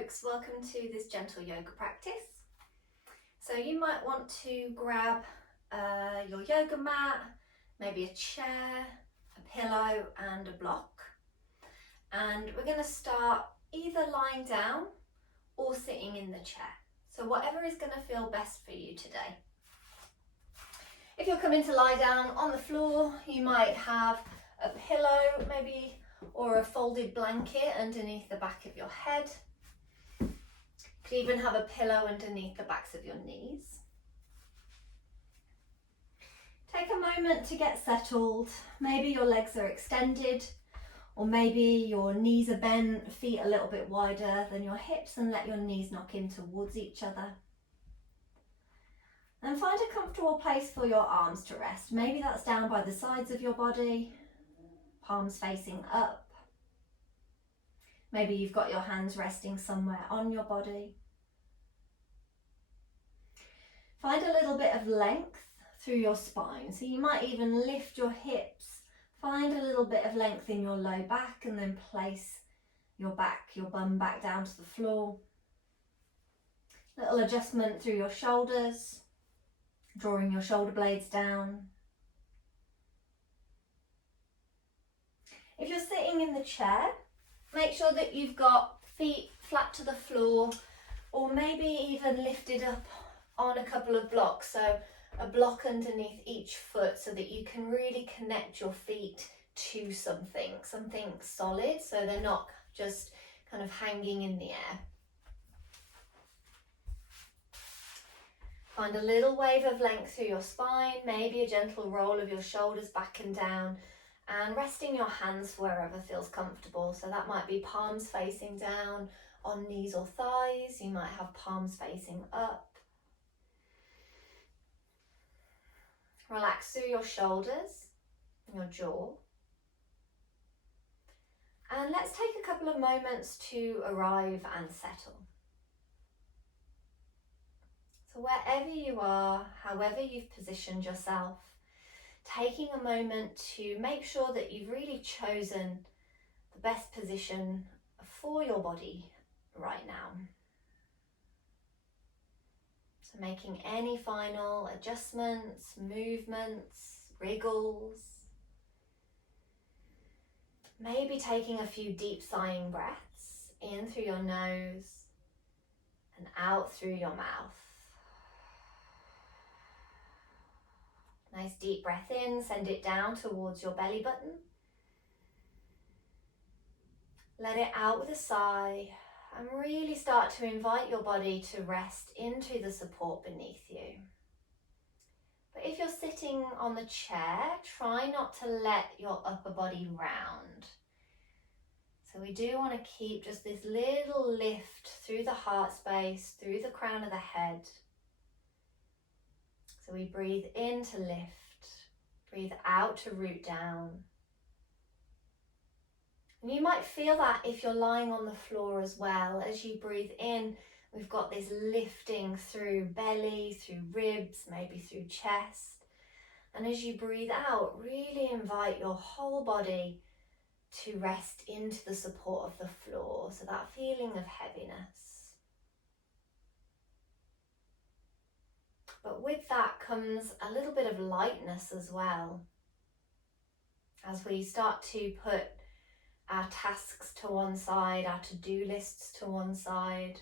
folks, welcome to this gentle yoga practice. So you might want to grab your yoga mat, maybe a chair, a pillow and a block. And we're going to start either lying down or sitting in the chair. So whatever is going to feel best for you today. If you're coming to lie down on the floor, you might have a pillow maybe or a folded blanket underneath the back of your head. You could even have a pillow underneath the backs of your knees. Take a moment to get settled. Maybe your legs are extended, or maybe your knees are bent, feet a little bit wider than your hips, and let your knees knock in towards each other. And find a comfortable place for your arms to rest. Maybe that's down by the sides of your body, palms facing up. Maybe you've got your hands resting somewhere on your body. Find a little bit of length through your spine. So you might even lift your hips. Find a little bit of length in your low back and then place your bum back down to the floor. Little adjustment through your shoulders, drawing your shoulder blades down. If you're sitting in the chair, make sure that you've got feet flat to the floor, or maybe even lifted up on a couple of blocks, so a block underneath each foot so that you can really connect your feet to something solid, so they're not just kind of hanging in the air. Find a little wave of length through your spine, maybe a gentle roll of your shoulders back and down, and resting your hands wherever feels comfortable. So that might be palms facing down on knees or thighs. You might have palms facing up. Relax through your shoulders and your jaw. And let's take a couple of moments to arrive and settle. So wherever you are, however you've positioned yourself, taking a moment to make sure that you've really chosen the best position for your body right now. So making any final adjustments, movements, wriggles. Maybe taking a few deep sighing breaths in through your nose and out through your mouth. Nice deep breath in, send it down towards your belly button. Let it out with a sigh and really start to invite your body to rest into the support beneath you. But if you're sitting on the chair, try not to let your upper body round. So we do want to keep just this little lift through the heart space, through the crown of the head. So we breathe in to lift, breathe out to root down. And you might feel that if you're lying on the floor as well. As you breathe in, we've got this lifting through belly, through ribs, maybe through chest. And as you breathe out, really invite your whole body to rest into the support of the floor. So that feeling of heaviness. But with that comes a little bit of lightness as well. As we start to put our tasks to one side, our to-do lists to one side.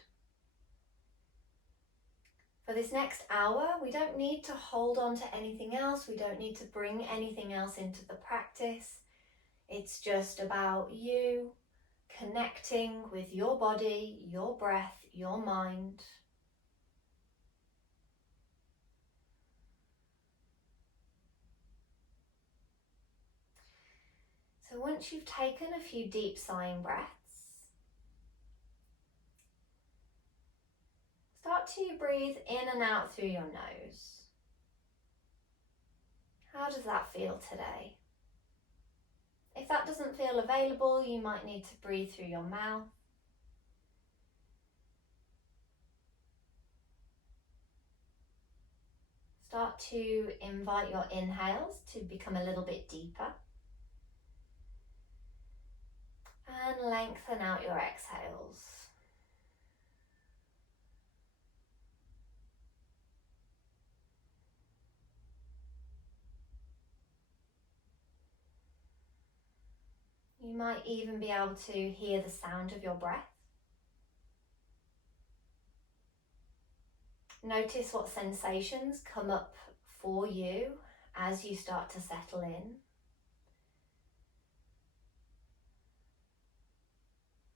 For this next hour, we don't need to hold on to anything else. We don't need to bring anything else into the practice. It's just about you connecting with your body, your breath, your mind. So once you've taken a few deep sighing breaths, start to breathe in and out through your nose. How does that feel today? If that doesn't feel available, you might need to breathe through your mouth. Start to invite your inhales to become a little bit deeper. And lengthen out your exhales. You might even be able to hear the sound of your breath. Notice what sensations come up for you as you start to settle in.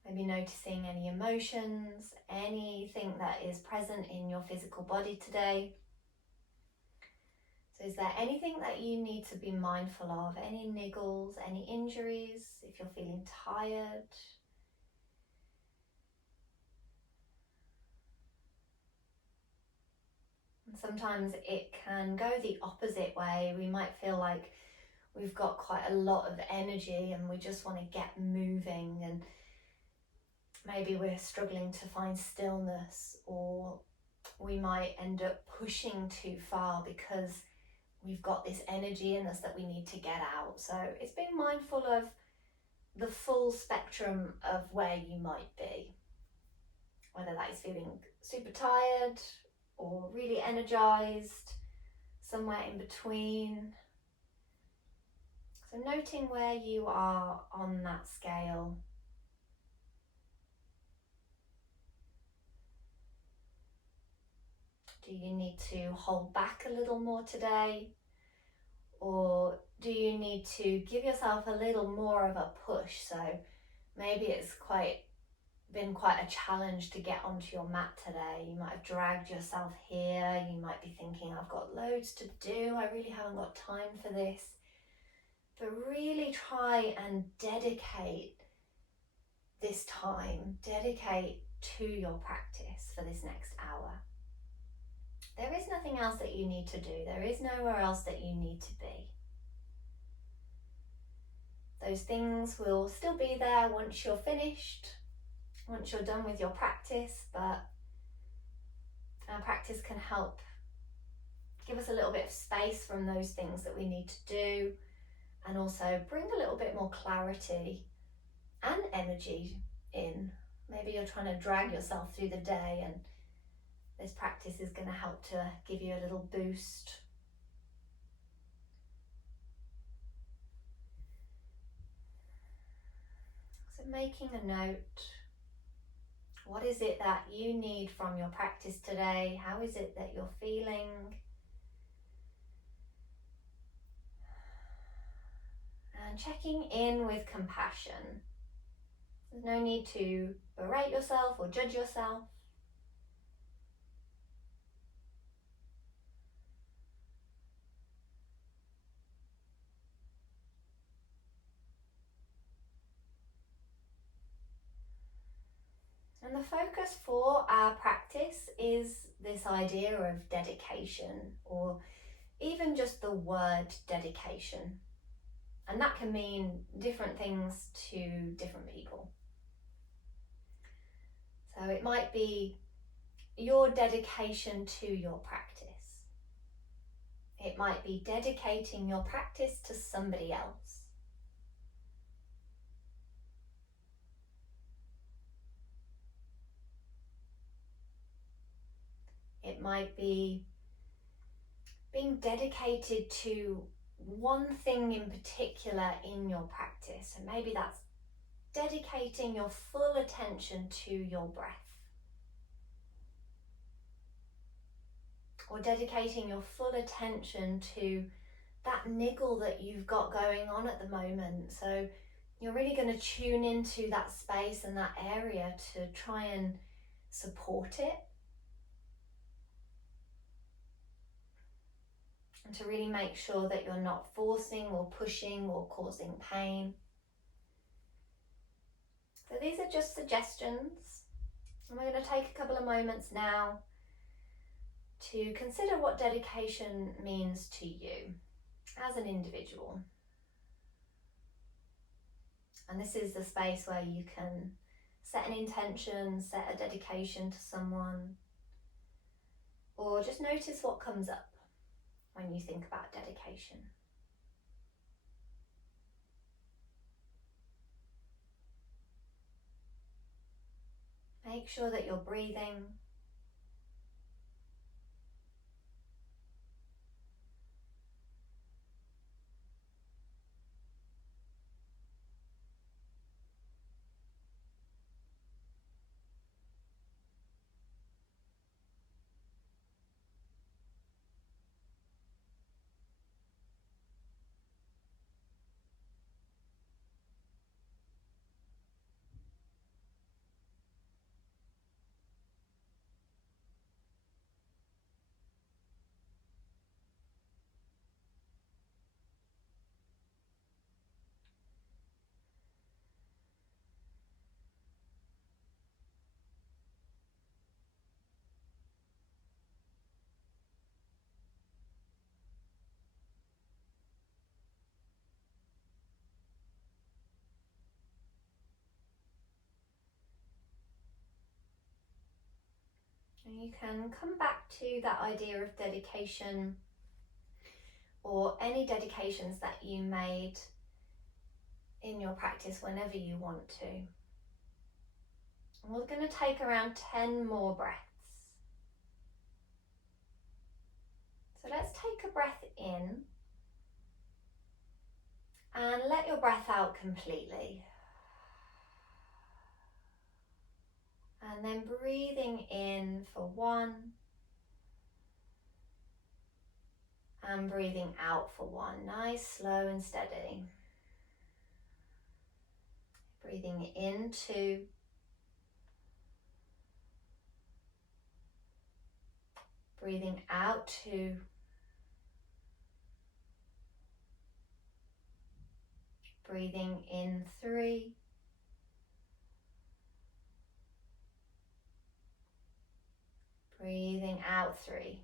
Maybe noticing any emotions, anything that is present in your physical body today. So is there anything that you need to be mindful of? Any niggles, any injuries, if you're feeling tired? And sometimes it can go the opposite way. We might feel like we've got quite a lot of energy and we just want to get moving, and maybe we're struggling to find stillness, or we might end up pushing too far because we've got this energy in us that we need to get out. So it's being mindful of the full spectrum of where you might be, whether that is feeling super tired or really energized, somewhere in between. So noting where you are on that scale. Do you need to hold back a little more today? Or do you need to give yourself a little more of a push? So maybe it's been quite a challenge to get onto your mat today. You might have dragged yourself here. You might be thinking, I've got loads to do. I really haven't got time for this. But really try and dedicate this time, dedicate to your practice for this next hour. There is nothing else that you need to do. There is nowhere else that you need to be. Those things will still be there once you're finished, once you're done with your practice, but our practice can help give us a little bit of space from those things that we need to do, and also bring a little bit more clarity and energy in. Maybe you're trying to drag yourself through the day, and this practice is going to help to give you a little boost. So making a note, what is it that you need from your practice today? How is it that you're feeling? And checking in with compassion. There's no need to berate yourself or judge yourself. And the focus for our practice is this idea of dedication, or even just the word dedication. And that can mean different things to different people. So it might be your dedication to your practice. It might be dedicating your practice to somebody else. It might be being dedicated to one thing in particular in your practice. And maybe that's dedicating your full attention to your breath. Or dedicating your full attention to that niggle that you've got going on at the moment. So you're really going to tune into that space and that area to try and support it. And to really make sure that you're not forcing or pushing or causing pain. So these are just suggestions. And we're going to take a couple of moments now to consider what dedication means to you as an individual. And this is the space where you can set an intention, set a dedication to someone, or just notice what comes up when you think about dedication. Make sure that you're breathing. You can come back to that idea of dedication or any dedications that you made in your practice whenever you want to. And we're going to take around 10 more breaths. So let's take a breath in and let your breath out completely. And then breathing in for 1 and breathing out for 1. Nice, slow and steady. Breathing in 2. Breathing out 2. Breathing in 3. Breathing out 3.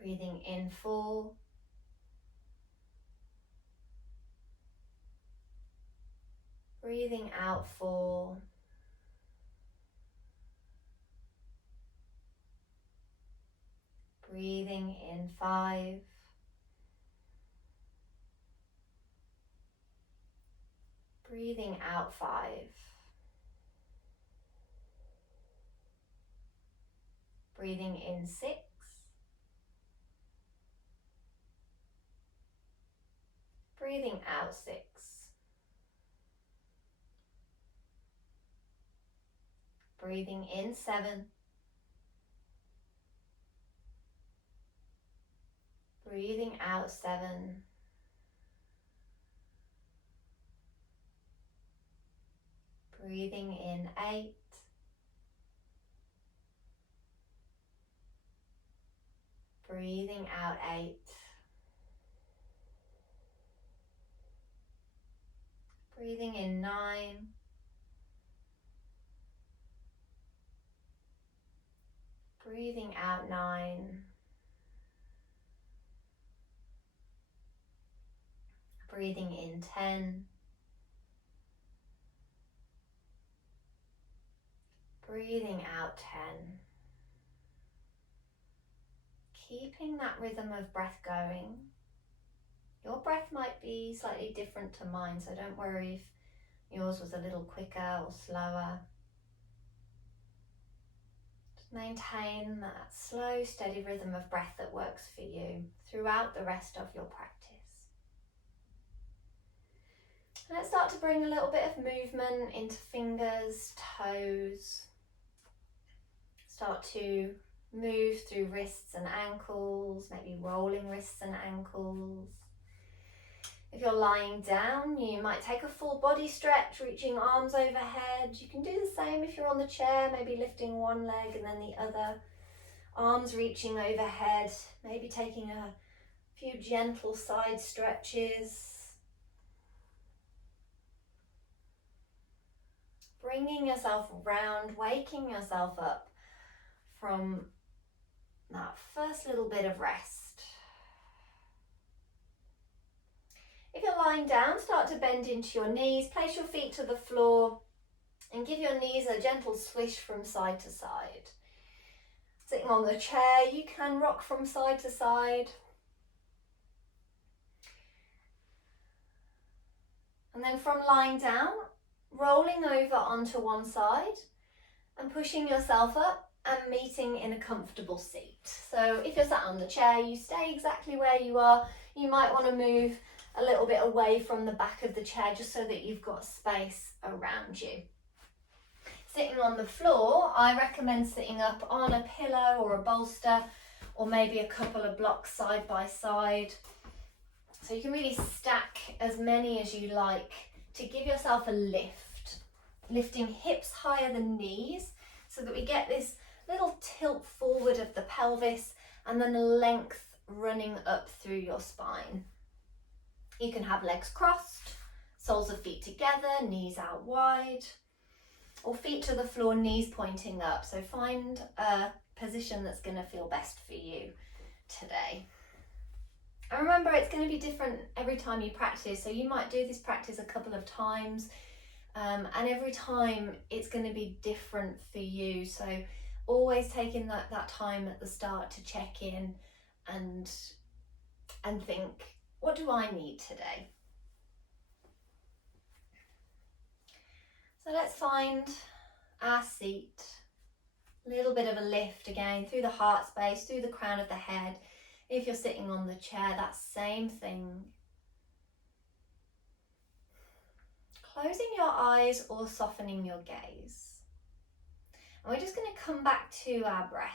Breathing in 4. Breathing out 4. Breathing in 5. Breathing out 5. Breathing in 6. Breathing out 6. Breathing in 7. Breathing out 7. Breathing in 8. Breathing out 8. Breathing in 9. Breathing out 9. Breathing in 10. Breathing out 10. Keeping that rhythm of breath going. Your breath might be slightly different to mine, so don't worry if yours was a little quicker or slower. Just maintain that slow, steady rhythm of breath that works for you throughout the rest of your practice. Let's start to bring a little bit of movement into fingers, toes. Start to move through wrists and ankles, maybe rolling wrists and ankles. If you're lying down, you might take a full body stretch, reaching arms overhead. You can do the same if you're on the chair, maybe lifting one leg and then the other. Arms reaching overhead, maybe taking a few gentle side stretches. Bringing yourself round, waking yourself up from that first little bit of rest. If you're lying down, start to bend into your knees, place your feet to the floor and give your knees a gentle swish from side to side. Sitting on the chair, you can rock from side to side. And then from lying down, rolling over onto one side and pushing yourself up and meeting in a comfortable seat. So if you're sat on the chair, you stay exactly where you are. You might want to move a little bit away from the back of the chair just so that you've got space around you. Sitting on the floor, I recommend sitting up on a pillow or a bolster or maybe a couple of blocks side by side. So you can really stack as many as you like to give yourself a lift, lifting hips higher than knees so that we get this little tilt forward of the pelvis and then a length running up through your spine. You can have legs crossed, soles of feet together, knees out wide, or feet to the floor, knees pointing up. So find a position that's going to feel best for you today. And remember, it's going to be different every time you practice. So you might do this practice a couple of times And every time it's going to be different for you. So always taking that time at the start to check in and think, what do I need today? So let's find our seat. A little bit of a lift again through the heart space, through the crown of the head. If you're sitting on the chair, that same thing. Closing your eyes or softening your gaze. And we're just going to come back to our breath.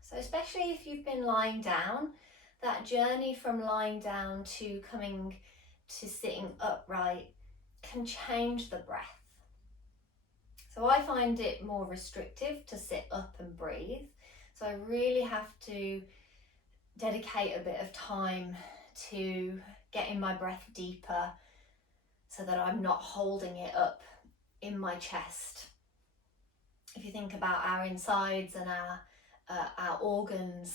So especially if you've been lying down, that journey from lying down to coming to sitting upright can change the breath. So I find it more restrictive to sit up and breathe. So I really have to dedicate a bit of time to getting my breath deeper so that I'm not holding it up in my chest. If you think about our insides and our organs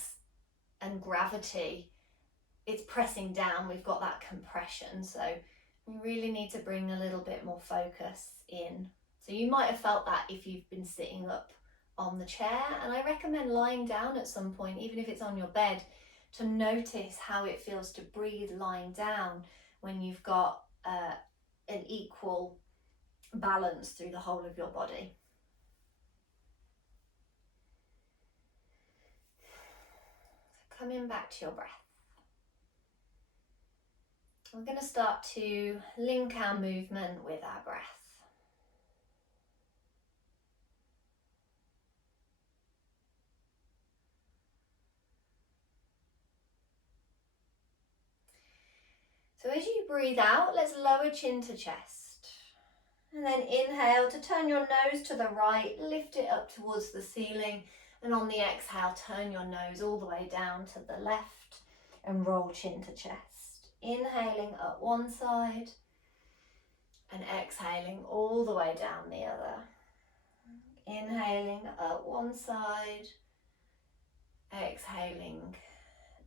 and gravity, it's pressing down, we've got that compression. So we really need to bring a little bit more focus in. So you might have felt that if you've been sitting up on the chair, and I recommend lying down at some point, even if it's on your bed, to notice how it feels to breathe lying down when you've got an equal balance through the whole of your body. So coming back to your breath. We're going to start to link our movement with our breath. So as you breathe out, let's lower chin to chest. And then inhale to turn your nose to the right, lift it up towards the ceiling. And on the exhale, turn your nose all the way down to the left and roll chin to chest. Inhaling up one side and exhaling all the way down the other. Inhaling up one side, exhaling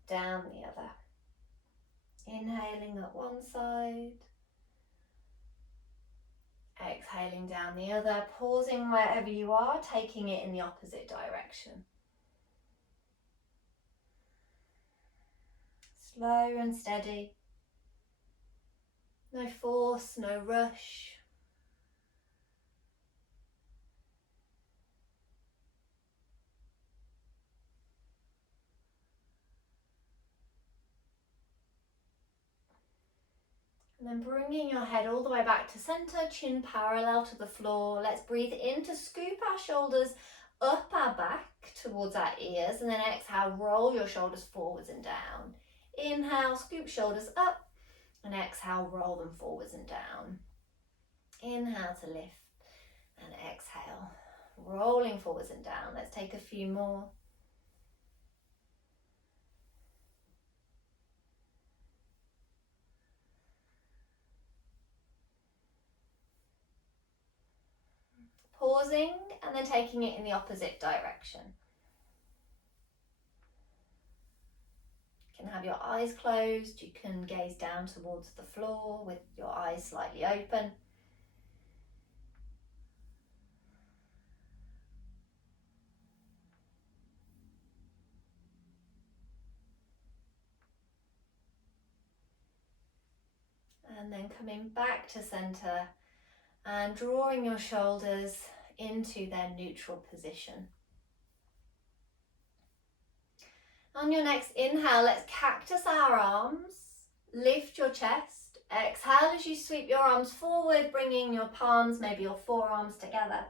down the other. Inhaling up one side, exhaling down the other, pausing wherever you are, taking it in the opposite direction. Slow and steady. No force, no rush. And then bringing your head all the way back to center, chin parallel to the floor. Let's breathe in to scoop our shoulders up our back towards our ears, and then exhale, roll your shoulders forwards and down. Inhale, scoop shoulders up, and exhale, roll them forwards and down. Inhale to lift, and exhale, rolling forwards and down. Let's take a few more. Pausing and then taking it in the opposite direction. You can have your eyes closed, you can gaze down towards the floor with your eyes slightly open. And then coming back to center and drawing your shoulders into their neutral position. On your next inhale, let's cactus our arms. Lift your chest. Exhale as you sweep your arms forward, bringing your palms, maybe your forearms together.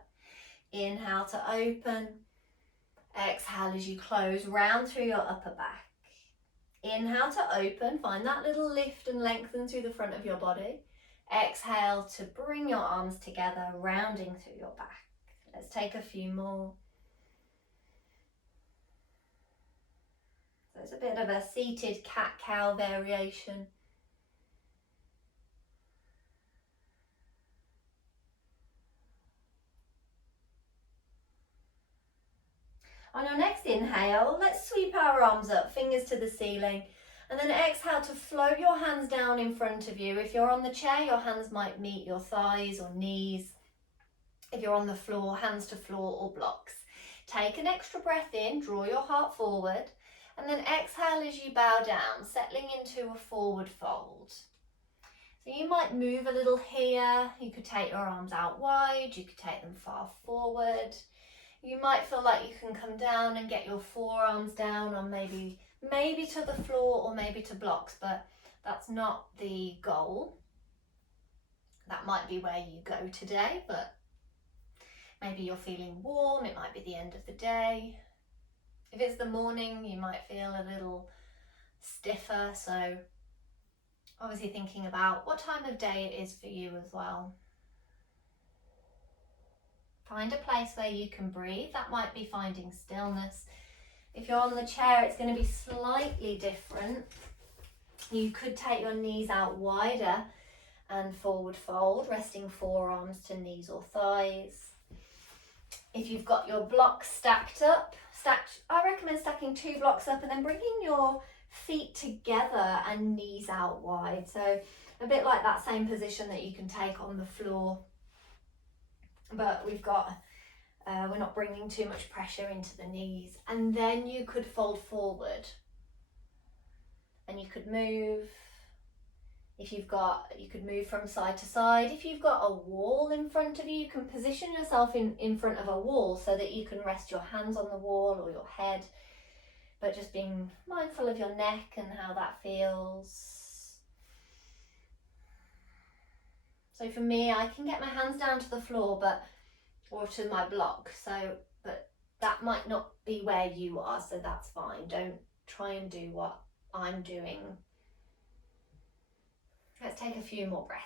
Inhale to open. Exhale as you close, round through your upper back. Inhale to open, find that little lift and lengthen through the front of your body. Exhale to bring your arms together, rounding through your back. Let's take a few more. So it's a bit of a seated cat-cow variation. On your next inhale, let's sweep our arms up, fingers to the ceiling, and then exhale to float your hands down in front of you. If you're on the chair, your hands might meet your thighs or knees. If you're on the floor, hands to floor or blocks. Take an extra breath in, draw your heart forward, and then exhale as you bow down, settling into a forward fold. So you might move a little here. You could take your arms out wide, you could take them far forward. You might feel like you can come down and get your forearms down on maybe to the floor or maybe to blocks, but that's not the goal. That might be where you go today, but maybe you're feeling warm, it might be the end of the day. If it's the morning, you might feel a little stiffer, so obviously thinking about what time of day it is for you as well. Find a place where you can breathe. That might be finding stillness. If you're on the chair, it's going to be slightly different. You could take your knees out wider and forward fold, resting forearms to knees or thighs. If you've got your blocks stacked up, I recommend stacking 2 blocks up and then bringing your feet together and knees out wide. So a bit like that same position that you can take on the floor, but we're not bringing too much pressure into the knees. And then you could fold forward and you could move. You could move from side to side. If you've got a wall in front of you, you can position yourself in front of a wall so that you can rest your hands on the wall or your head, but just being mindful of your neck and how that feels. So for me, I can get my hands down to the floor, or to my block, but that might not be where you are, so that's fine. Don't try and do what I'm doing. Let's take a few more breaths.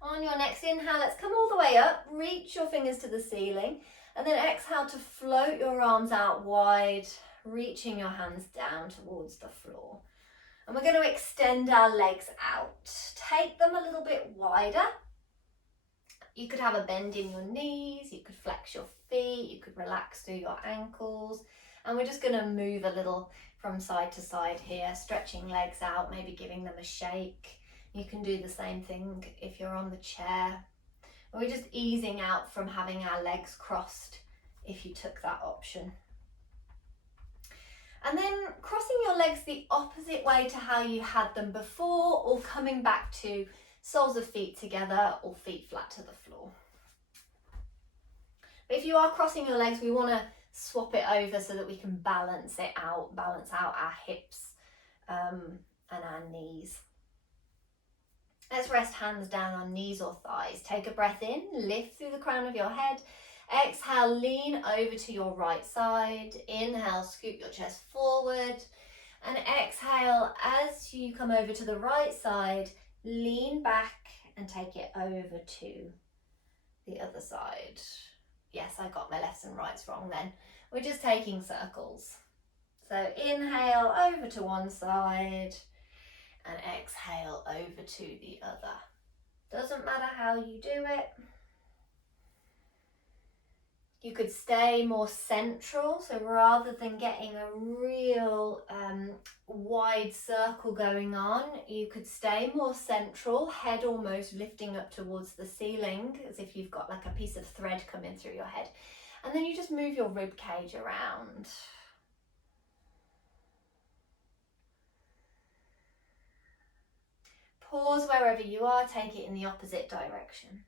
On your next inhale, let's come all the way up, reach your fingers to the ceiling, and then exhale to float your arms out wide, reaching your hands down towards the floor. And we're going to extend our legs out. Take them a little bit wider. You could have a bend in your knees, you could flex your feet, you could relax through your ankles. And we're just going to move a little from side to side here, stretching legs out, maybe giving them a shake. You can do the same thing if you're on the chair. We're just easing out from having our legs crossed if you took that option. And then crossing your legs the opposite way to how you had them before, or coming back to soles of feet together or feet flat to the floor. But if you are crossing your legs, we want to swap it over so that we can balance out our hips and our knees. Let's rest hands down on knees or thighs. Take a breath in, lift through the crown of your head. Exhale, lean over to your right side. Inhale, scoop your chest forward. And exhale, as you come over to the right side, lean back and take it over to the other side. Yes, I got my lefts and rights wrong then. We're just taking circles. So inhale over to one side and exhale over to the other. Doesn't matter how you do it. You could stay more central, so rather than getting a real wide circle going on, you could stay more central, head almost lifting up towards the ceiling, as if you've got like a piece of thread coming through your head. And then you just move your rib cage around. Pause wherever you are, take it in the opposite direction.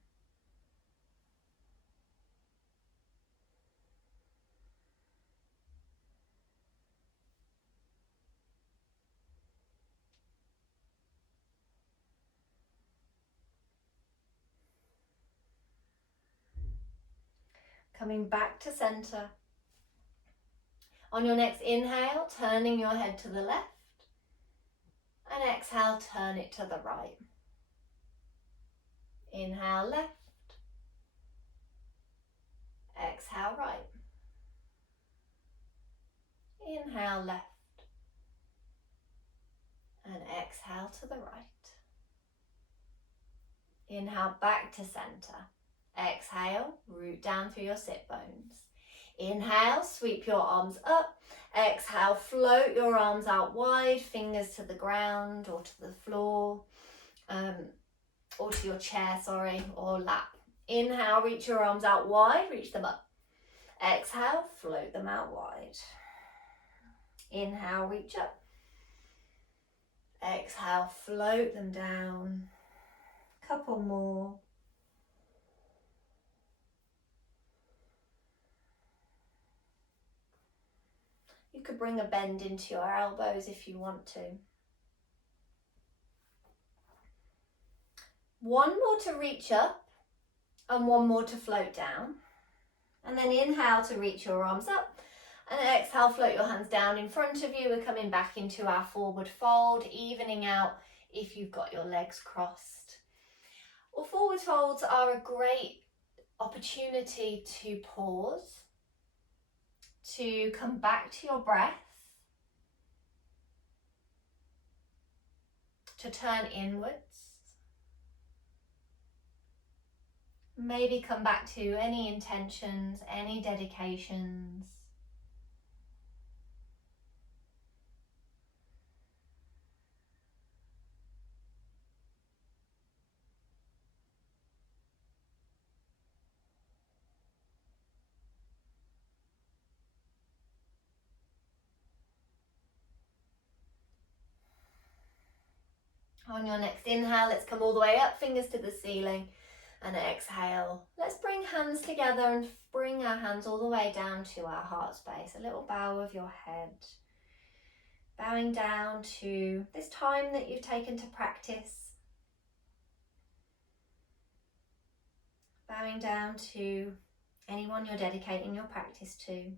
Coming back to center. On your next inhale, turning your head to the left. And exhale, turn it to the right. Inhale left. Exhale right. Inhale left. And exhale to the right. Inhale back to center. Exhale, root down through your sit bones. Inhale, sweep your arms up. Exhale, float your arms out wide, fingers to the ground or to the floor, or to your chair, sorry, or lap. Inhale, reach your arms out wide, reach them up. Exhale, float them out wide. Inhale, reach up. Exhale, float them down. Couple more. You could bring a bend into your elbows if you want to. One more to reach up and one more to float down. And then inhale to reach your arms up. And exhale, float your hands down in front of you. We're coming back into our forward fold, evening out if you've got your legs crossed. Well, forward folds are a great opportunity to pause, to come back to your breath, to turn inwards. Maybe come back to any intentions, any dedications. On your next inhale, let's come all the way up, fingers to the ceiling. And exhale, let's bring hands together and bring our hands all the way down to our heart space. A little bow of your head. Bowing down to this time that you've taken to practice. Bowing down to anyone you're dedicating your practice to.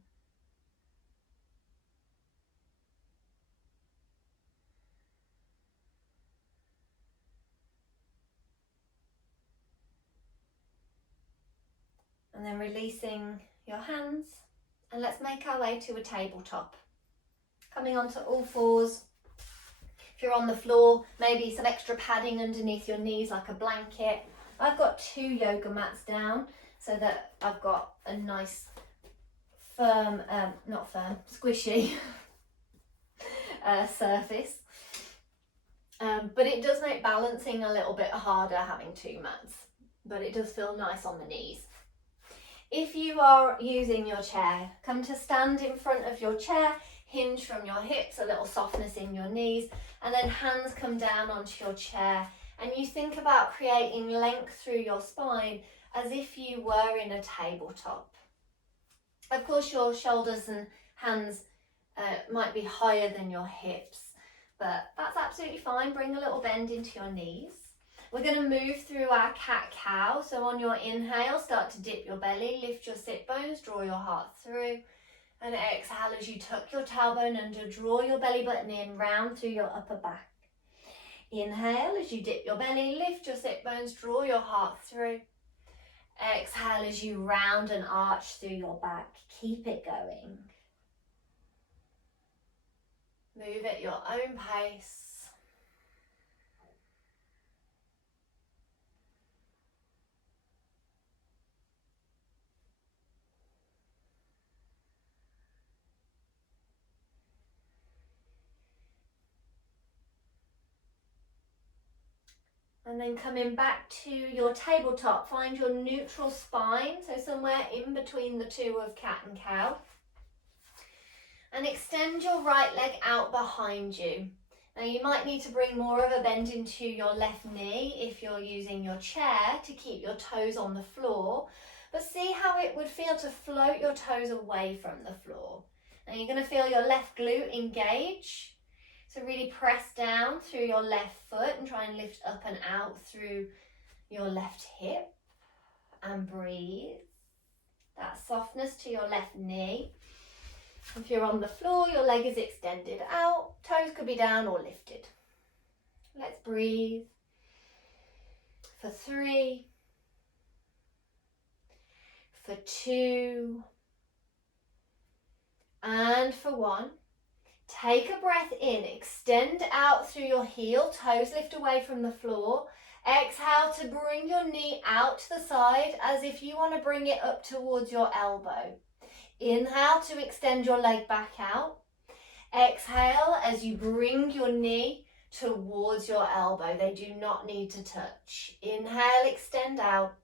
And then releasing your hands, and let's make our way to a tabletop. Coming onto all fours. If you're on the floor, maybe some extra padding underneath your knees like a blanket. I've got 2 yoga mats down so that I've got a nice firm, squishy surface. But it does make balancing a little bit harder having 2 mats, but it does feel nice on the knees. If you are using your chair, come to stand in front of your chair, hinge from your hips, a little softness in your knees, and then hands come down onto your chair. And you think about creating length through your spine as if you were in a tabletop. Of course, your shoulders and hands might be higher than your hips, but that's absolutely fine. Bring a little bend into your knees. We're going to move through our cat-cow. So on your inhale, start to dip your belly, lift your sit bones, draw your heart through. And exhale as you tuck your tailbone under, draw your belly button in, round through your upper back. Inhale as you dip your belly, lift your sit bones, draw your heart through. Exhale as you round and arch through your back. Keep it going. Move at your own pace. And then coming back to your tabletop, find your neutral spine, so somewhere in between the 2 of cat and cow. And extend your right leg out behind you. Now you might need to bring more of a bend into your left knee if you're using your chair to keep your toes on the floor. But see how it would feel to float your toes away from the floor. Now you're going to feel your left glute engage. So really press down through your left foot and try and lift up and out through your left hip. And breathe. That softness to your left knee. If you're on the floor, your leg is extended out. Toes could be down or lifted. Let's breathe. For 3. For 2. And for 1. Take a breath in, extend out through your heel, toes lift away from the floor. Exhale to bring your knee out to the side as if you want to bring it up towards your elbow. Inhale to extend your leg back out. Exhale as you bring your knee towards your elbow. They do not need to touch. Inhale, extend out.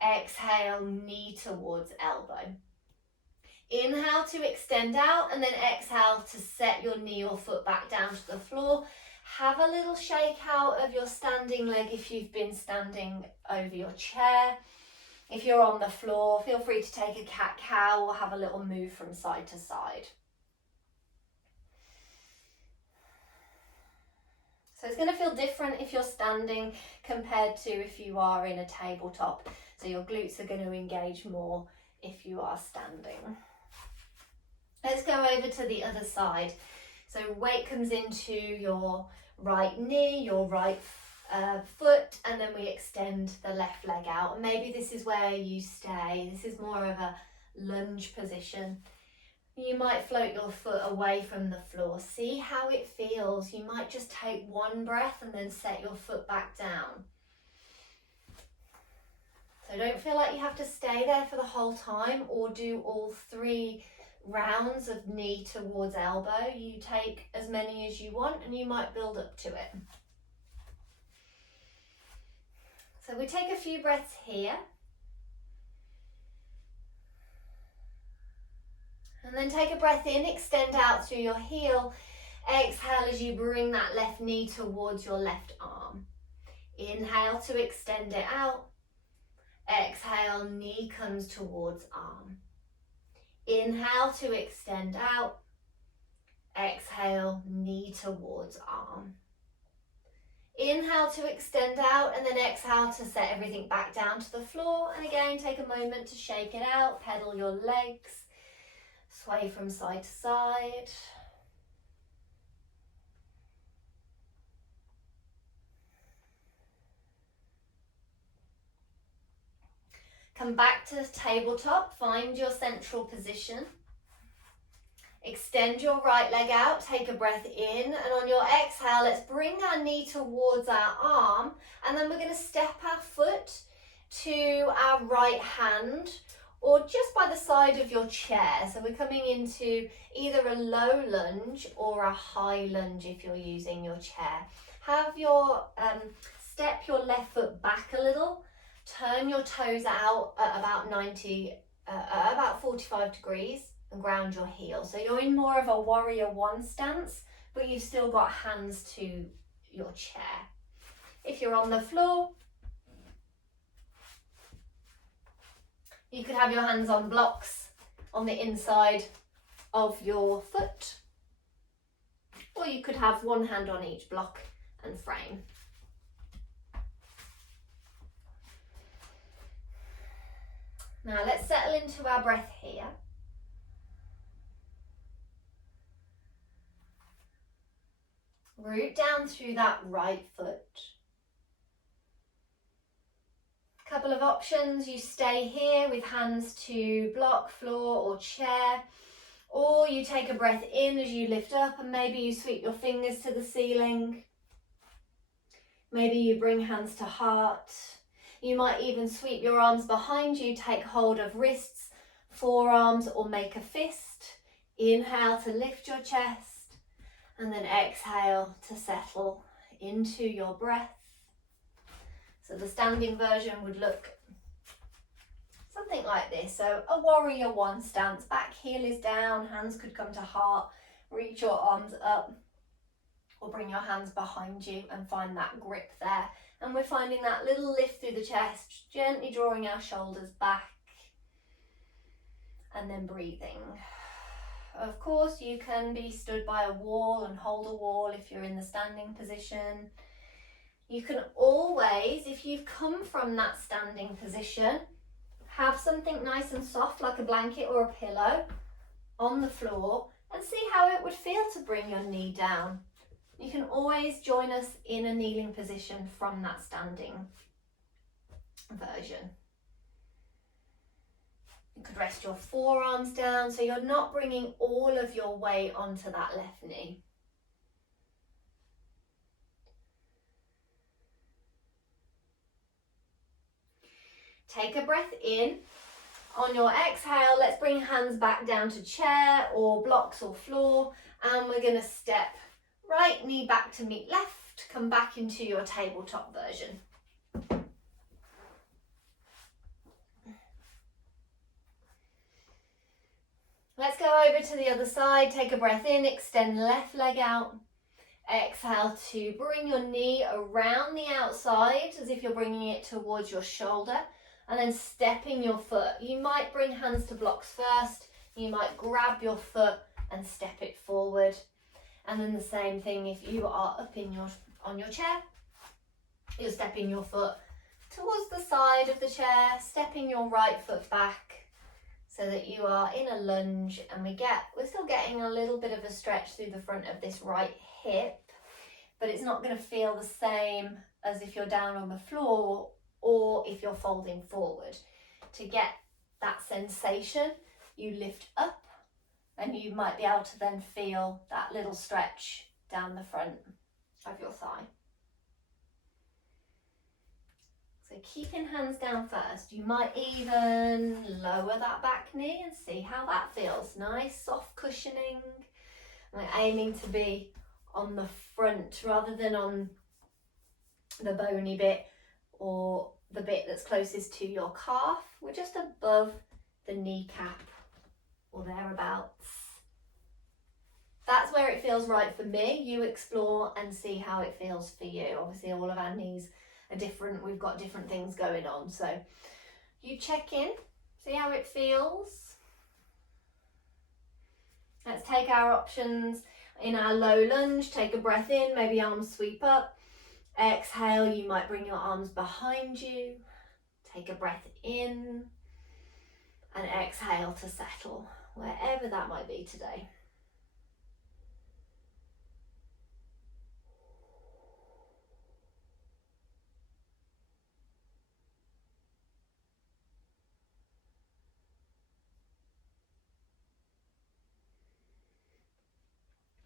Exhale, knee towards elbow. Inhale to extend out, and then exhale to set your knee or foot back down to the floor. Have a little shake out of your standing leg if you've been standing over your chair. If you're on the floor, feel free to take a cat-cow or have a little move from side to side. So it's going to feel different if you're standing compared to if you are in a tabletop. So your glutes are going to engage more if you are standing. Let's go over to the other side. So weight comes into your right knee, your right foot, and then we extend the left leg out. And maybe this is where you stay. This is more of a lunge position. You might float your foot away from the floor. See how it feels. You might just take one breath and then set your foot back down. So don't feel like you have to stay there for the whole time or do all 3 rounds of knee towards elbow. You take as many as you want and you might build up to it. So we take a few breaths here. And then take a breath in, extend out through your heel. Exhale as you bring that left knee towards your left arm. Inhale to extend it out. Exhale, knee comes towards arm. Inhale to extend out. Exhale, knee towards arm. Inhale to extend out, and then exhale to set everything back down to the floor. And again, take a moment to shake it out, pedal your legs, sway from side to side. Come back to tabletop, find your central position. Extend your right leg out, take a breath in, and on your exhale, let's bring our knee towards our arm, and then we're going to step our foot to our right hand, or just by the side of your chair. So we're coming into either a low lunge or a high lunge if you're using your chair. Have your, step your left foot back a little, turn your toes out at about 45 degrees and ground your heel. So you're in more of a warrior 1 stance, but you've still got hands to your chair. If you're on the floor, you could have your hands on blocks on the inside of your foot, or you could have one hand on each block and frame. Now let's settle into our breath here. Root down through that right foot. Couple of options, you stay here with hands to block, floor or chair, or you take a breath in as you lift up and maybe you sweep your fingers to the ceiling. Maybe you bring hands to heart. You might even sweep your arms behind you, take hold of wrists, forearms, or make a fist. Inhale to lift your chest, and then exhale to settle into your breath. So the standing version would look something like this. So a warrior 1 stance, back heel is down, hands could come to heart, reach your arms up, or bring your hands behind you and find that grip there. And we're finding that little lift through the chest, gently drawing our shoulders back and then breathing. Of course, you can be stood by a wall and hold a wall if you're in the standing position. You can always, if you've come from that standing position, have something nice and soft like a blanket or a pillow on the floor and see how it would feel to bring your knee down. You can always join us in a kneeling position from that standing version. You could rest your forearms down so you're not bringing all of your weight onto that left knee. Take a breath in, On your exhale, let's bring hands back down to chair or blocks or floor, and we're going to step right knee back to meet left, come back into your tabletop version. Let's go over to the other side, take a breath in, extend left leg out. Exhale to bring your knee around the outside as if you're bringing it towards your shoulder, and then stepping your foot. You might bring hands to blocks first, you might grab your foot and step it forward. And then the same thing if you are up on your chair, you're stepping your foot towards the side of the chair, stepping your right foot back so that you are in a lunge, and we're still getting a little bit of a stretch through the front of this right hip, but it's not going to feel the same as if you're down on the floor or if you're folding forward. To get that sensation, you lift up, and you might be able to then feel that little stretch down the front of your thigh. So keeping hands down first. You might even lower that back knee and see how that feels. Nice soft cushioning. We're aiming to be on the front rather than on the bony bit or the bit that's closest to your calf. We're just above the kneecap or thereabouts. That's where it feels right for me. You explore and see how it feels for you. Obviously all of our knees are different. We've got different things going on. So you check in, see how it feels. Let's take our options. In our low lunge, take a breath in, maybe arms sweep up. Exhale, you might bring your arms behind you. Take a breath in and exhale to settle, wherever that might be today.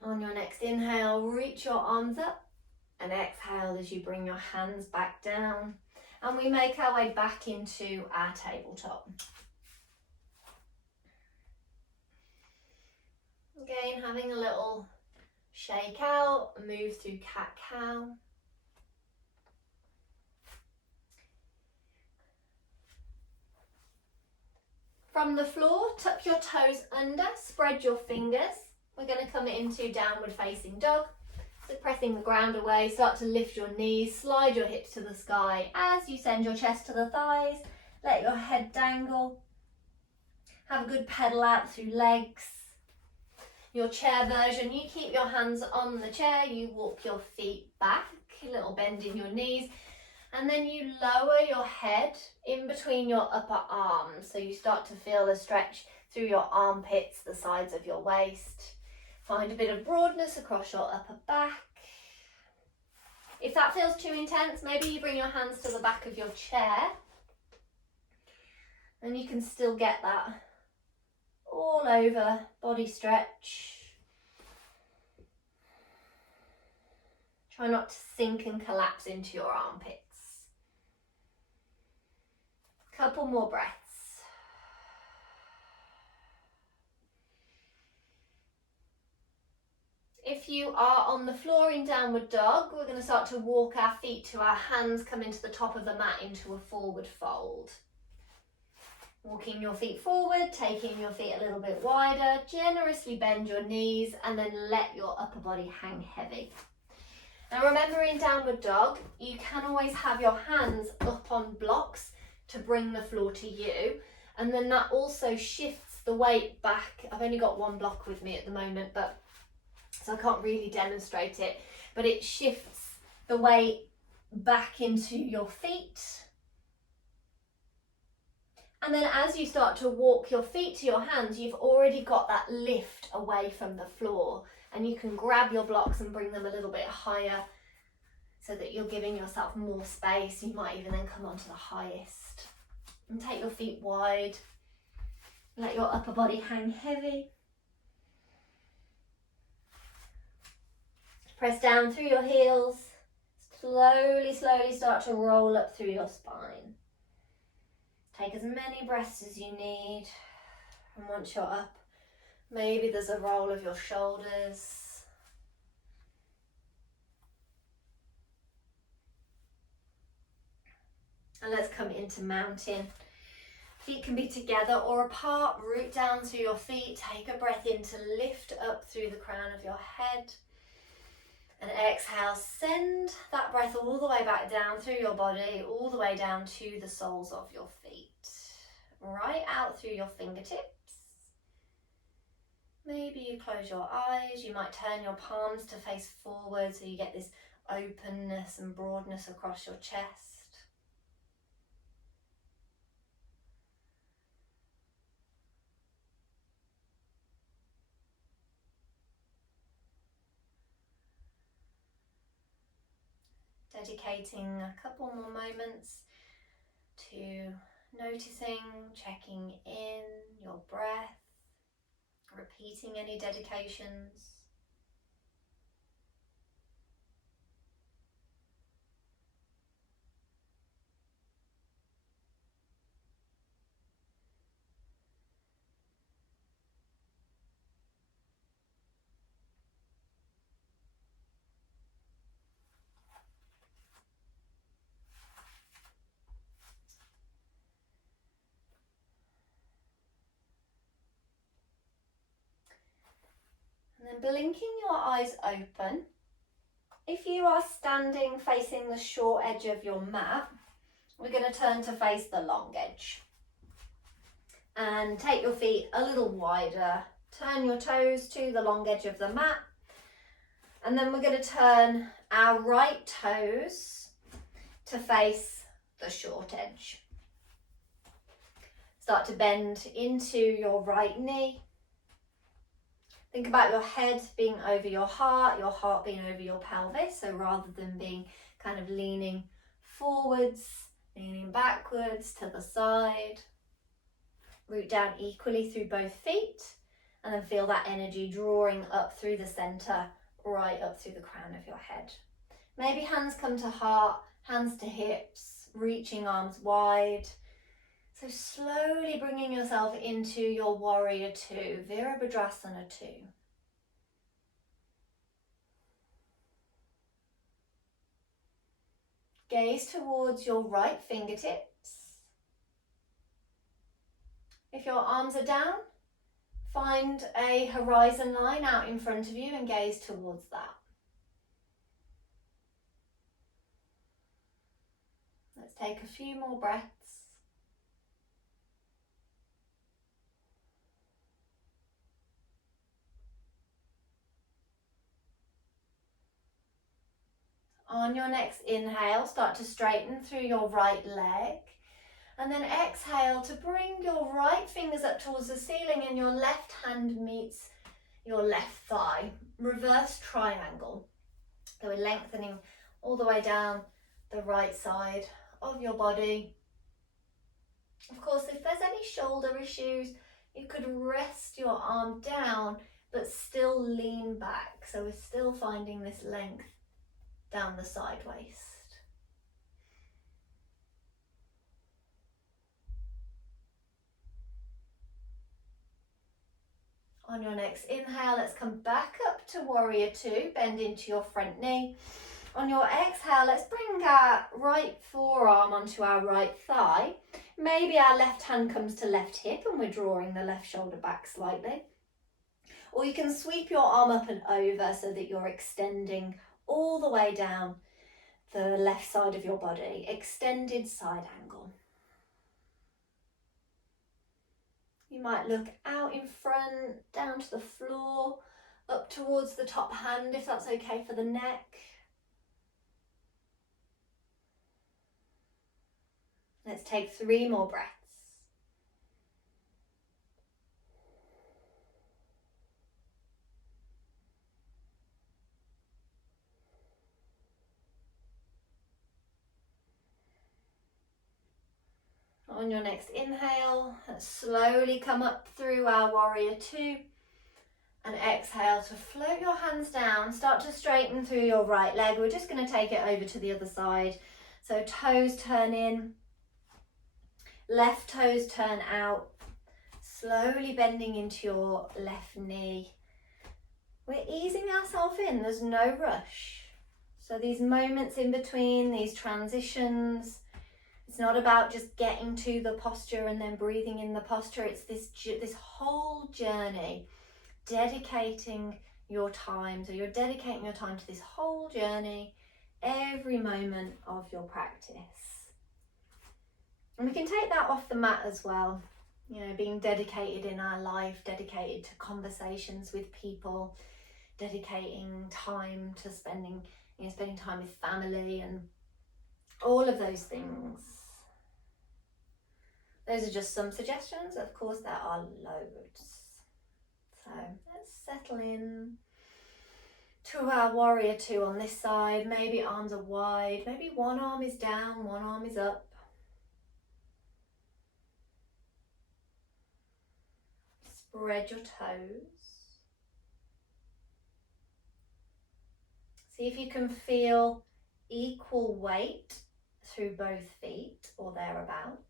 On your next inhale, reach your arms up, and exhale as you bring your hands back down, and we make our way back into our tabletop. Again, having a little shake out, move through cat-cow. From the floor, tuck your toes under, spread your fingers. We're going to come into downward facing dog. So pressing the ground away, start to lift your knees, slide your hips to the sky as you send your chest to the thighs. Let your head dangle. Have a good pedal out through legs. Your chair version, you keep your hands on the chair, you walk your feet back, a little bend in your knees, and then you lower your head in between your upper arms. So you start to feel the stretch through your armpits, the sides of your waist. Find a bit of broadness across your upper back. If that feels too intense, maybe you bring your hands to the back of your chair, and you can still get that all over body stretch. Try not to sink and collapse into your armpits. Couple more breaths. If you are on the floor in downward dog, we're going to start to walk our feet to our hands, come into the top of the mat into a forward fold. Walking your feet forward, taking your feet a little bit wider, generously bend your knees and then let your upper body hang heavy. Now remember, in downward dog, you can always have your hands up on blocks to bring the floor to you, and then that also shifts the weight back. I've only got one block with me at the moment, so I can't really demonstrate it, but it shifts the weight back into your feet. And then as you start to walk your feet to your hands, you've already got that lift away from the floor, and you can grab your blocks and bring them a little bit higher so that you're giving yourself more space. You might even then come onto the highest and take your feet wide. Let your upper body hang heavy. Press down through your heels. Slowly, slowly start to roll up through your spine. Take as many breaths as you need. And once you're up, maybe there's a roll of your shoulders. And let's come into mountain. Feet can be together or apart. Root down through your feet. Take a breath in to lift up through the crown of your head. And exhale, send that breath all the way back down through your body, all the way down to the soles of your feet. Right out through your fingertips. Maybe you close your eyes. You might turn your palms to face forward so you get this openness and broadness across your chest. Dedicating a couple more moments to noticing, checking in your breath, repeating any dedications. And then blinking your eyes open. If you are standing facing the short edge of your mat, we're going to turn to face the long edge. And take your feet a little wider. Turn your toes to the long edge of the mat. And then we're going to turn our right toes to face the short edge. Start to bend into your right knee. Think about your head being over your heart being over your pelvis. So rather than being kind of leaning forwards, leaning backwards to the side. Root down equally through both feet and then feel that energy drawing up through the center, right up through the crown of your head. Maybe hands come to heart, hands to hips, reaching arms wide. So slowly bringing yourself into your warrior two, Virabhadrasana 2. Gaze towards your right fingertips. If your arms are down, find a horizon line out in front of you and gaze towards that. Let's take a few more breaths. On your next inhale, start to straighten through your right leg. And then exhale to bring your right fingers up towards the ceiling and your left hand meets your left thigh. Reverse triangle. So we're lengthening all the way down the right side of your body. Of course, if there's any shoulder issues, you could rest your arm down but still lean back. So we're still finding this length down the side waist. On your next inhale, let's come back up to warrior two, bend into your front knee. On your exhale, let's bring our right forearm onto our right thigh. Maybe our left hand comes to left hip and we're drawing the left shoulder back slightly. Or you can sweep your arm up and over so that you're extending all the way down the left side of your body, extended side angle. You might look out in front, down to the floor, up towards the top hand if that's okay for the neck. Let's take 3 more breaths. On your next inhale, let's slowly come up through our warrior two and exhale to float your hands down. Start to straighten through your right leg. We're just going to take it over to the other side. So toes turn in Left toes turn out, slowly bending into your left knee. We're easing ourselves in, there's no rush. So these moments in between, these transitions, it's not about just getting to the posture and then breathing in the posture. It's this whole journey, dedicating your time. So you're dedicating your time to this whole journey, every moment of your practice. And we can take that off the mat as well. You know, being dedicated in our life, dedicated to conversations with people, dedicating time to spending time with family and all of those things. Those are just some suggestions. Of course, there are loads. So let's settle in to our warrior two on this side. Maybe arms are wide. Maybe one arm is down, one arm is up. Spread your toes. See if you can feel equal weight through both feet or thereabouts.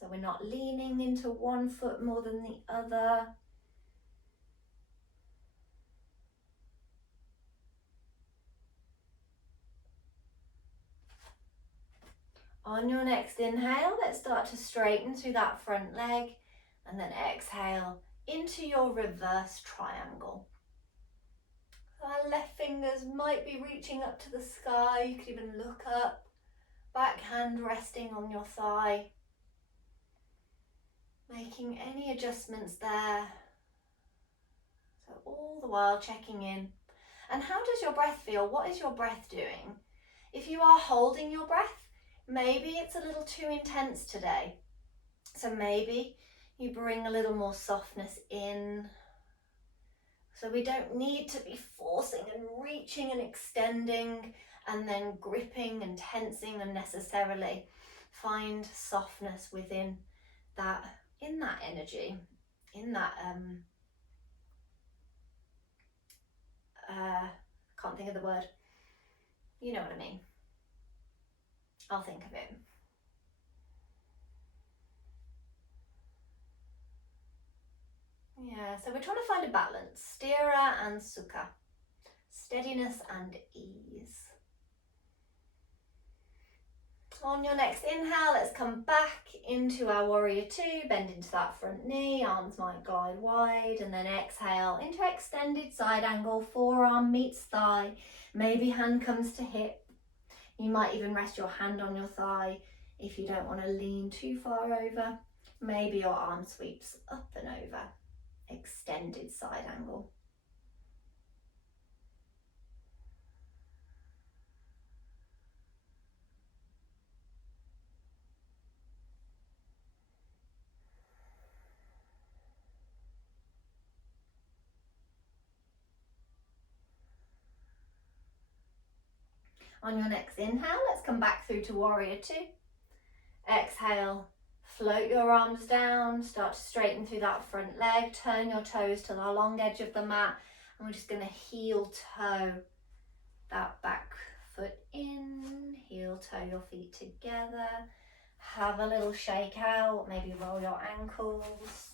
So we're not leaning into one foot more than the other. On your next inhale, let's start to straighten through that front leg, and then exhale into your reverse triangle. Our left fingers might be reaching up to the sky. You could even look up, back hand resting on your thigh. Making any adjustments there. So all the while checking in. And how does your breath feel? What is your breath doing? If you are holding your breath, maybe it's a little too intense today. So maybe you bring a little more softness in. So we don't need to be forcing and reaching and extending and then gripping and tensing unnecessarily. Find softness within that, in that energy, in that, can't think of the word. You know what I mean. I'll think of it. Yeah, so we're trying to find a balance. Sthira and Sukha. Steadiness and ease. On your next inhale, let's come back into our warrior two. Bend into that front knee. Arms might glide wide. And then exhale into extended side angle. Forearm meets thigh. Maybe hand comes to hip. You might even rest your hand on your thigh if you don't want to lean too far over. Maybe your arm sweeps up and over. Extended side angle. On your next inhale, let's come back through to warrior two. Exhale, float your arms down, start to straighten through that front leg, turn your toes to the long edge of the mat, and we're just going to heel toe that back foot in, heel toe your feet together, have a little shake out, maybe roll your ankles.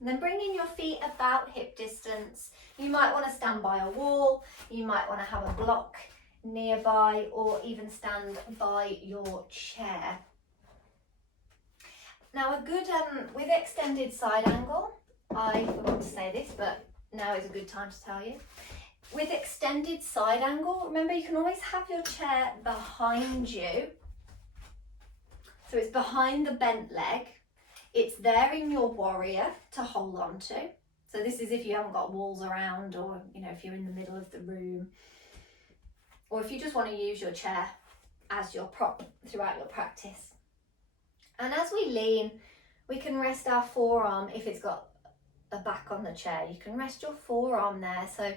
And then bringing your feet about hip distance. You might want to stand by a wall, you might want to have a block nearby, or even stand by your chair. Now a good, with extended side angle, I forgot to say this, but now is a good time to tell you. With extended side angle, remember you can always have your chair behind you. So it's behind the bent leg. It's there in your warrior to hold on to. So this is if you haven't got walls around, or if you're in the middle of the room, or if you just want to use your chair as your prop throughout your practice. And as we lean, we can rest our forearm, if it's got a back on the chair, you can rest your forearm there. So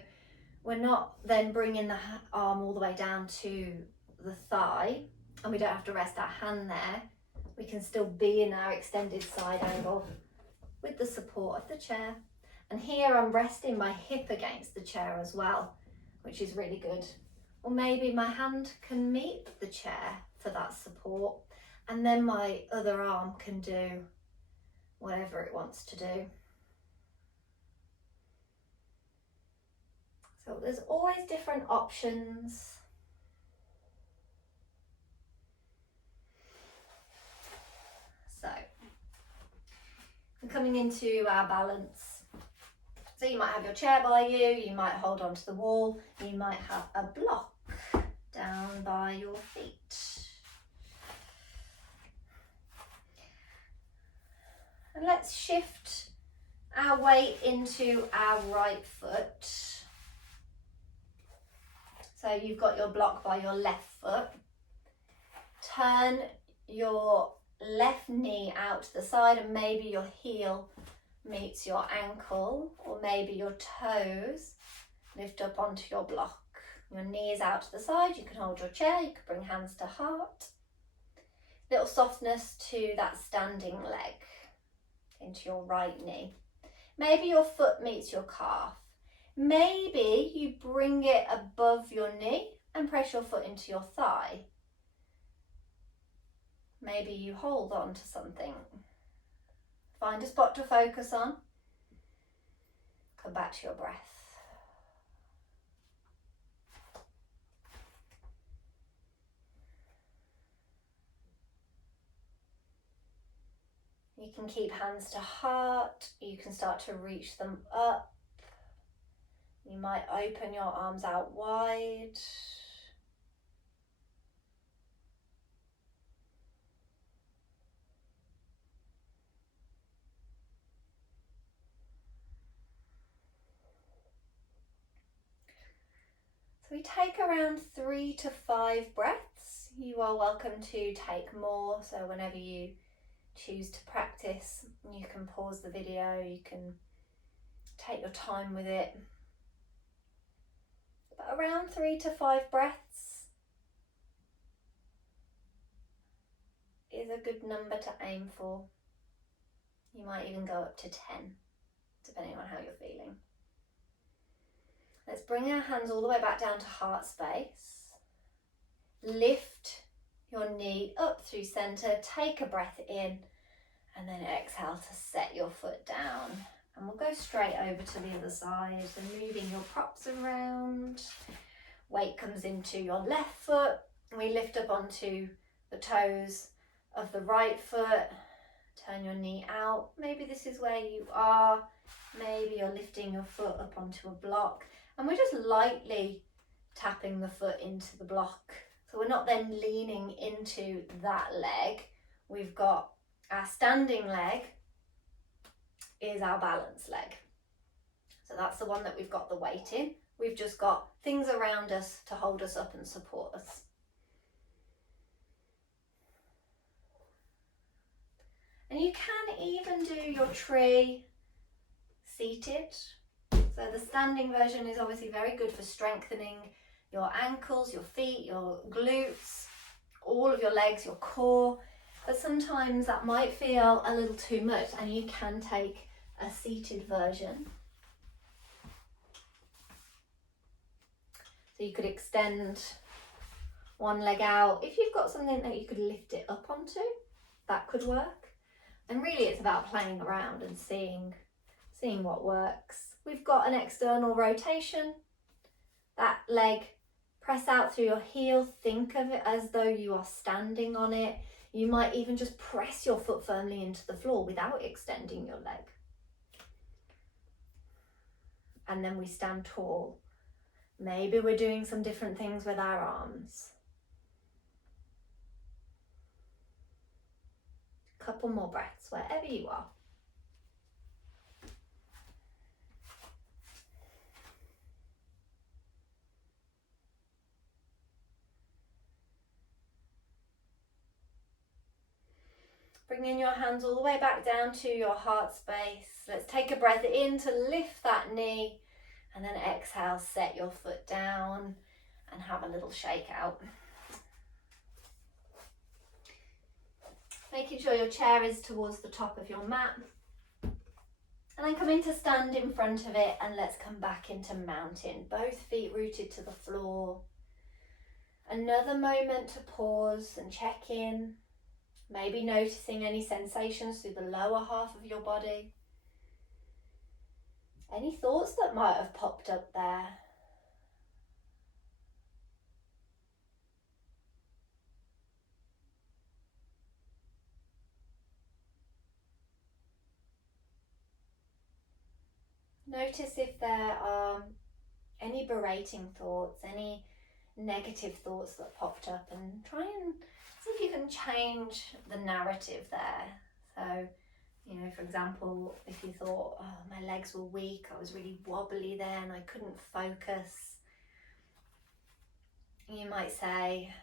we're not then bringing the arm all the way down to the thigh, and we don't have to rest our hand there. We can still be in our extended side angle with the support of the chair. And here I'm resting my hip against the chair as well, which is really good. Or maybe my hand can meet the chair for that support, and then my other arm can do whatever it wants to do. So there's always different options. So we're coming into our balance. So you might have your chair by you, you might hold onto the wall, you might have a block down by your feet. And let's shift our weight into our right foot. So you've got your block by your left foot. Turn your left knee out to the side, and maybe your heel meets your ankle, or maybe your toes lift up onto your block. Your knee is out to the side, you can hold your chair, you can bring hands to heart. Little softness to that standing leg, into your right knee. Maybe your foot meets your calf. Maybe you bring it above your knee and press your foot into your thigh. Maybe you hold on to something. Find a spot to focus on. Come back to your breath. You can keep hands to heart. You can start to reach them up. You might open your arms out wide. So we take around 3 to 5 breaths. You are welcome to take more, so whenever you choose to practice, you can pause the video, you can take your time with it. But around 3 to 5 breaths is a good number to aim for. You might even go up to 10, depending on how you're feeling. Let's bring our hands all the way back down to heart space. Lift your knee up through center, take a breath in, and then exhale to set your foot down. And we'll go straight over to the other side, and moving your props around. Weight comes into your left foot, and we lift up onto the toes of the right foot. Turn your knee out. Maybe this is where you are. Maybe you're lifting your foot up onto a block. And we're just lightly tapping the foot into the block. So we're not then leaning into that leg. We've got our standing leg is our balance leg. So that's the one that we've got the weight in. We've just got things around us to hold us up and support us. And you can even do your tree seated. So the standing version is obviously very good for strengthening your ankles, your feet, your glutes, all of your legs, your core. But sometimes that might feel a little too much, and you can take a seated version. So you could extend one leg out. If you've got something that you could lift it up onto, that could work. And really it's about playing around and seeing what works. We've got an external rotation. That leg, press out through your heel. Think of it as though you are standing on it. You might even just press your foot firmly into the floor without extending your leg. And then we stand tall. Maybe we're doing some different things with our arms. Couple more breaths wherever you are. Bringing your hands all the way back down to your heart space. Let's take a breath in to lift that knee, and then exhale, set your foot down and have a little shake out. Making sure your chair is towards the top of your mat. And then come into stand in front of it, and let's come back into mountain. Both feet rooted to the floor. Another moment to pause and check in, maybe noticing any sensations through the lower half of your body. Any thoughts that might have popped up there. Notice if there are any berating thoughts, any negative thoughts that popped up, and try and see if you can change the narrative there. So, you know, for example, if you thought, oh, my legs were weak, I was really wobbly then, I couldn't focus, you might say,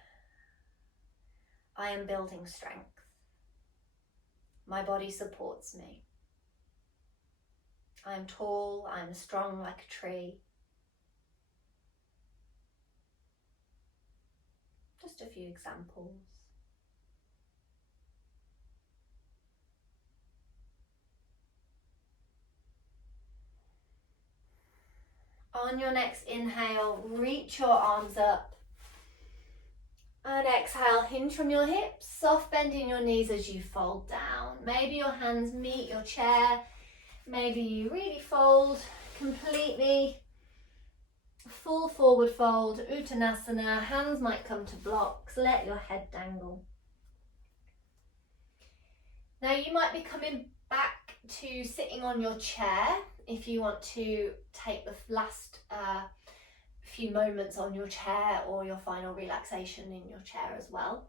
I am building strength. My body supports me. I'm tall, I'm strong like a tree. Just a few examples. On your next inhale, reach your arms up. And exhale, hinge from your hips, soft bend in your knees as you fold down. Maybe your hands meet your chair. Maybe you really fold completely. Full forward fold, Uttanasana. Hands might come to blocks. Let your head dangle. Now you might be coming back to sitting on your chair if you want to take the last few moments on your chair, or your final relaxation in your chair as well.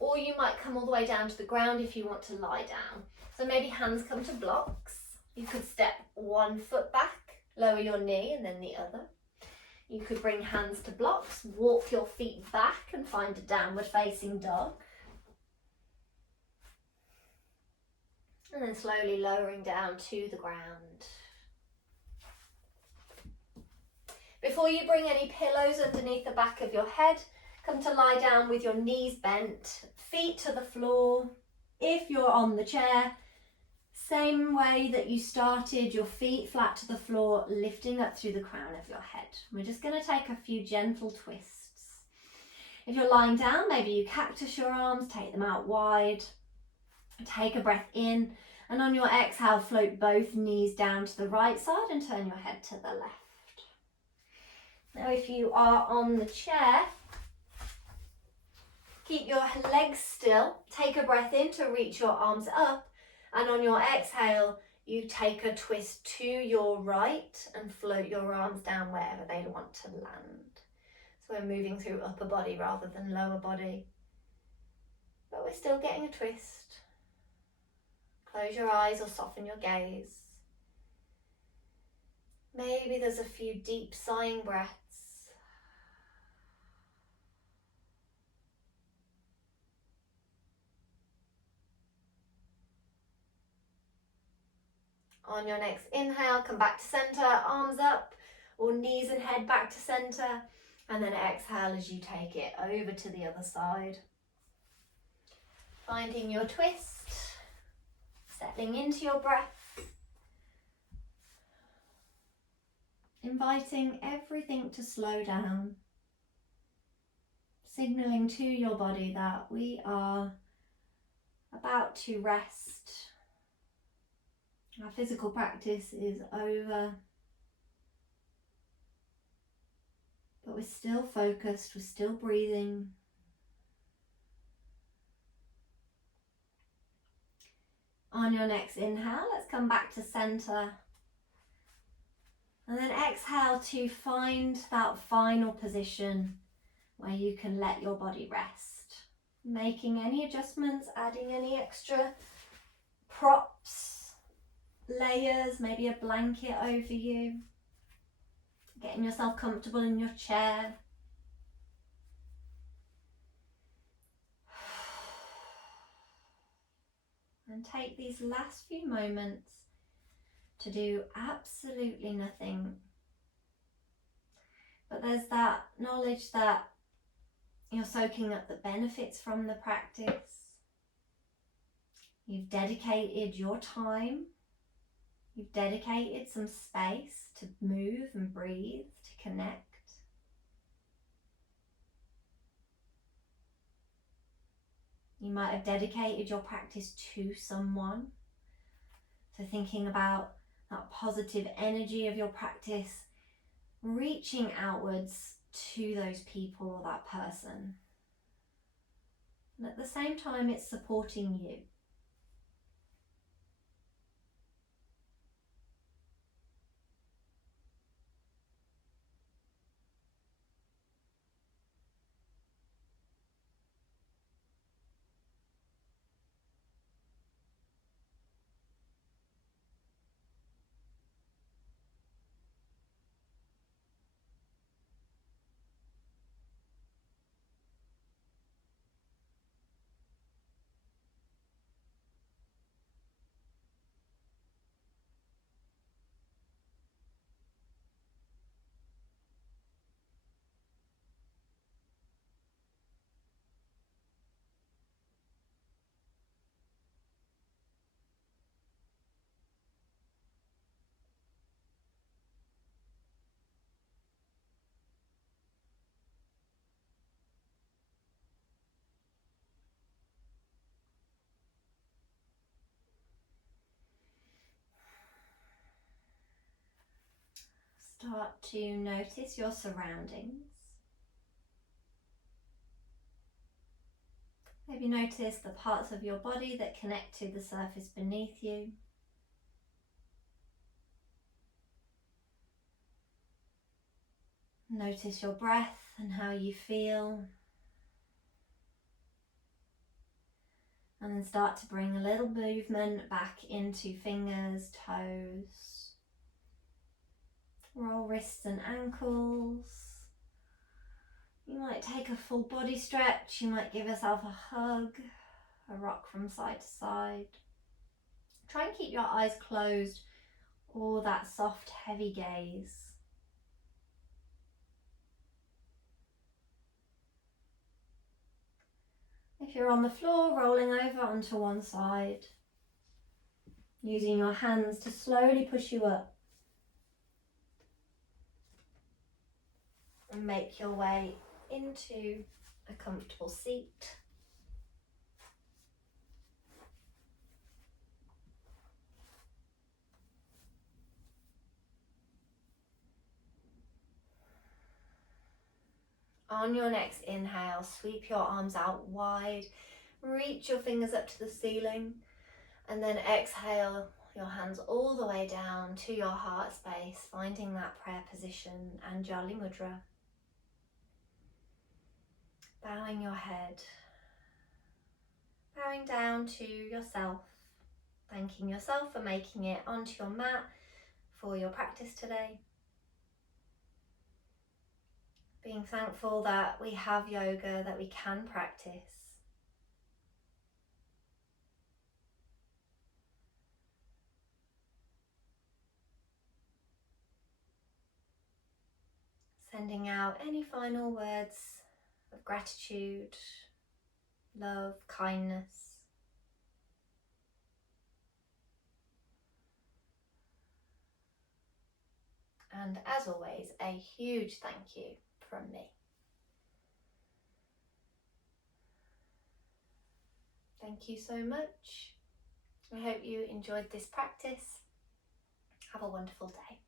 Or you might come all the way down to the ground if you want to lie down. So maybe hands come to blocks. You could step one foot back, lower your knee and then the other. You could bring hands to blocks, walk your feet back and find a downward facing dog. And then slowly lowering down to the ground. Before you bring any pillows underneath the back of your head, come to lie down with your knees bent, feet to the floor. If you're on the chair, same way that you started, your feet flat to the floor, lifting up through the crown of your head. We're just going to take a few gentle twists. If you're lying down, maybe you cactus your arms, take them out wide. Take a breath in, and on your exhale, float both knees down to the right side and turn your head to the left. Now if you are on the chair, keep your legs still, take a breath in to reach your arms up, and on your exhale, you take a twist to your right and float your arms down wherever they want to land. So we're moving through upper body rather than lower body, but we're still getting a twist. Close your eyes or soften your gaze. Maybe there's a few deep sighing breaths. On your next inhale, come back to center, arms up, or knees and head back to center, and then exhale as you take it over to the other side. Finding your twist, settling into your breath, inviting everything to slow down, signaling to your body that we are about to rest. Our physical practice is over, but we're still focused, we're still breathing. On your next inhale, let's come back to center. And then exhale to find that final position where you can let your body rest. Making any adjustments, adding any extra props, layers, maybe a blanket over you. Getting yourself comfortable in your chair. And take these last few moments to do absolutely nothing. But there's that knowledge that you're soaking up the benefits from the practice. You've dedicated your time. You've dedicated some space to move and breathe, to connect. You might have dedicated your practice to someone. So thinking about that positive energy of your practice, reaching outwards to those people or that person. And at the same time, it's supporting you. Start to notice your surroundings. Maybe notice the parts of your body that connect to the surface beneath you. Notice your breath and how you feel. And then start to bring a little movement back into fingers, toes. Roll wrists and ankles. You might take a full body stretch. You might give yourself a hug, a rock from side to side. Try and keep your eyes closed or that soft, heavy gaze. If you're on the floor, rolling over onto one side, using your hands to slowly push you up and make your way into a comfortable seat. On your next inhale, sweep your arms out wide, reach your fingers up to the ceiling, and then exhale your hands all the way down to your heart space, finding that prayer position, Anjali Mudra. Bowing your head, bowing down to yourself, thanking yourself for making it onto your mat for your practice today. Being thankful that we have yoga, that we can practice. Sending out any final words of gratitude, love, kindness. And as always, a huge thank you from me. Thank you so much. I hope you enjoyed this practice. Have a wonderful day.